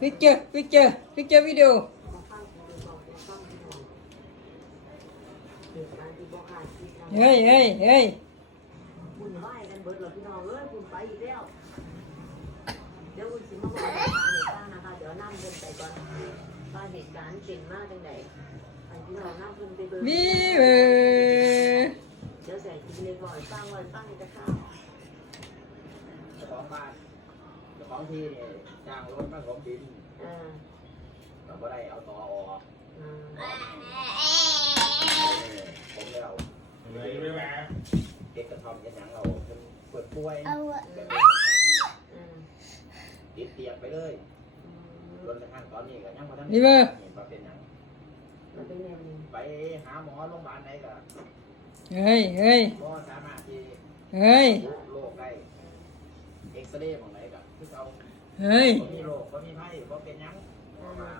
picture video เฮ้ยบุญไหว้กันเบิดหรอพี่น้องเอ้ยบุญไปอีกแล้วเดี๋ยวบุญสิมาบอกนะคะเดี๋ยวนั่งเดินไปก่อนว่าเหตุการณ์เก่งมากจังไหนไปพี่น้องนั่งเดินไปเบิร์ วิว เดี๋ยวใส่ทีเลยก่อนตั้งจะข้าว เจ้าของบ้านเจ้าของที่เนี่ยจ้างรถมาถมดินเราก็ได้เอาต่อออกผมเลยเอาเก็บกระท่อมยันหนังเราเปิดป่วยติดเตียงไปเลยจนกระทั่งตอนนี้ก็ยังมาทั้งนี้มาเป็นอย่างไปหาหมอโรงพยาบาลไหนก็เฮ้ยก็สามารถที่โรคได้เอ็กซเรย์ของไหนก็คือเอามีโรคก็มีไข้ก็เป็นยังมา